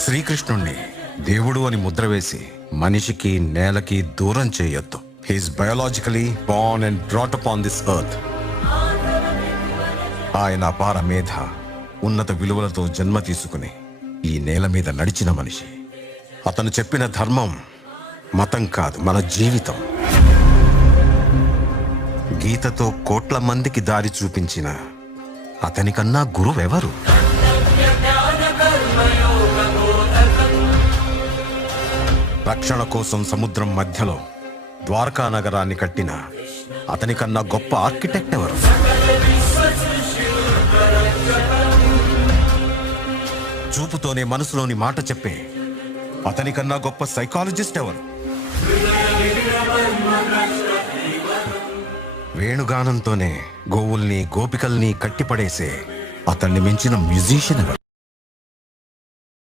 శ్రీకృష్ణుణ్ణి దేవుడు అని ముద్ర వేసి మనిషికి నేలకి దూరం చేయొద్దు. He is biologically born and brought up on this earth. ఆయన అపార మేధ, ఉన్నత విలువలతో జన్మ తీసుకుని ఈ నేల మీద నడిచిన మనిషి. అతను చెప్పిన ధర్మం మతం కాదు, మన జీవితం. గీతతో కోట్ల మందికి దారి చూపించిన అతనికన్నా గురువెవరు? రక్షణ కోసం సముద్రం మధ్యలో ద్వారకా నగరాన్ని కట్టిన అతనికన్నా గొప్ప ఆర్కిటెక్ట్ ఎవరు? చూపుతోనే మనసులోని మాట చెప్పే అతనికన్నా గొప్ప సైకాలజిస్ట్ ఎవరు? వేణుగానంతోనే గోవుల్ని గోపికల్ని కట్టిపడేసే అతన్ని మించిన మ్యూజిషియన్ ఎవరు?